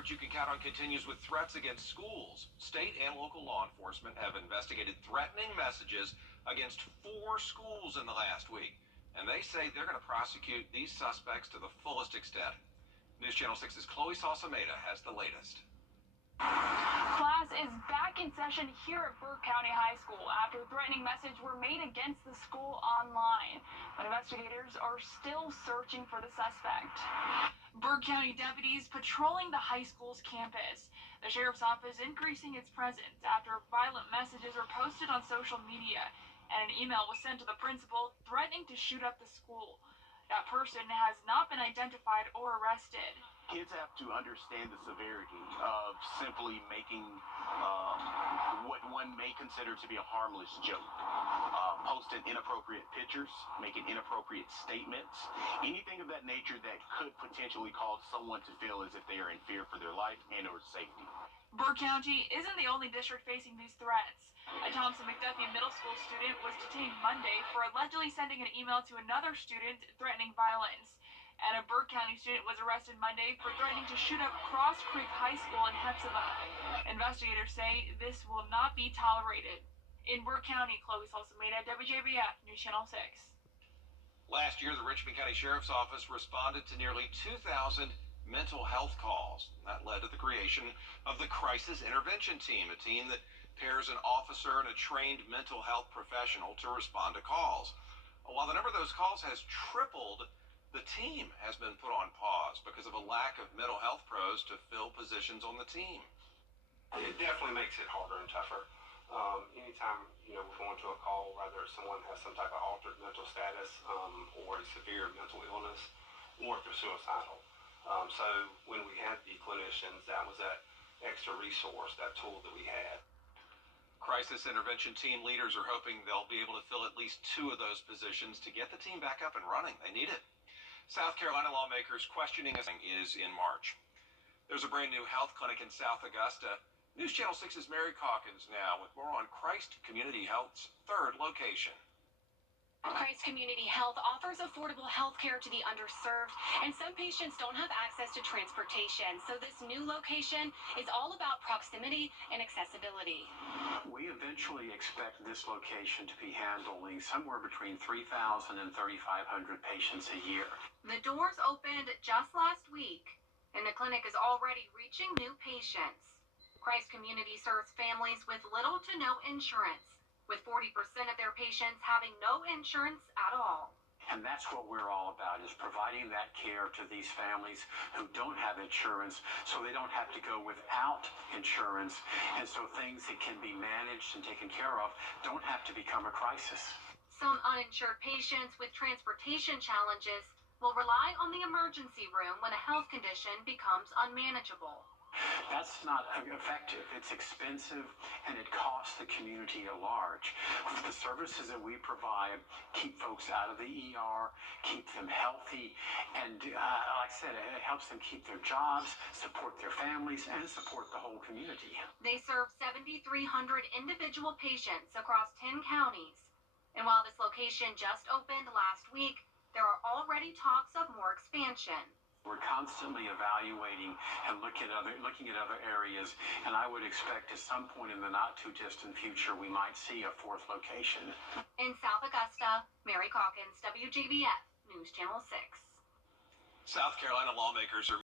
coverage you can count on continues with threats against schools. State and local law enforcement have investigated threatening messages against 4 schools in the last week, and they say they're going to prosecute these suspects to the fullest extent. News Channel 6's Chloe Salsameda has the latest. Class is back in session here at Burke County High School after threatening messages were made against the school online. But investigators are still searching for the suspect. Burke County deputies patrolling the high school's campus. The sheriff's office increasing its presence after violent messages were posted on social media and an email was sent to the principal threatening to shoot up the school. That person has not been identified or arrested. Kids have to understand the severity of simply making what one may consider to be a harmless joke. Posting inappropriate pictures, making inappropriate statements, anything of that nature that could potentially cause someone to feel as if they are in fear for their life and or safety. Burke County isn't the only district facing these threats. A Thompson McDuffie middle school student was detained Monday for allegedly sending an email to another student threatening violence. And a Burke County student was arrested Monday for threatening to shoot up Cross Creek High School in Hepzibah. Investigators say this will not be tolerated. In Burke County, Chloe Salsameda, WJBF, News Channel 6. Last year, the Richmond County Sheriff's Office responded to nearly 2,000 mental health calls. That led to the creation of the Crisis Intervention Team, a team that pairs an officer and a trained mental health professional to respond to calls. While the number of those calls has tripled, the team has been put on pause because of a lack of mental health pros to fill positions on the team. It definitely makes it harder and tougher. Anytime, we're going to a call, whether someone has some type of altered mental status or a severe mental illness or if they're suicidal. So when we had the clinicians, that was that extra resource, that tool that we had. Crisis Intervention Team leaders are hoping they'll be able to fill at least 2 of those positions to get the team back up and running. They need it. South Carolina lawmakers questioning is in March. There's a brand new health clinic in South Augusta. News Channel 6's Mary Calkins now with more on Christ Community Health's 3rd location. Christ Community Health offers affordable health care to the underserved, and some patients don't have access to transportation. So this new location is all about proximity and accessibility. We eventually expect this location to be handling somewhere between 3,000 and 3,500 patients a year. The doors opened just last week, and the clinic is already reaching new patients. Christ Community serves families with little to no insurance, with 40% of their patients having no insurance at all. And that's what we're all about, is providing that care to these families who don't have insurance, so they don't have to go without insurance, and so things that can be managed and taken care of don't have to become a crisis. Some uninsured patients with transportation challenges will rely on the emergency room when a health condition becomes unmanageable. That's not effective. It's expensive, and it costs the community at large. The services that we provide keep folks out of the ER, keep them healthy, and like I said, it helps them keep their jobs, support their families, and support the whole community. They serve 7,300 individual patients across 10 counties. And while this location just opened last week, there are already talks of more expansion. We're constantly evaluating and looking at other areas, and I would expect at some point in the not-too-distant future we might see a 4th location. In South Augusta, Mary Calkins, WJBF, News Channel 6. South Carolina lawmakers are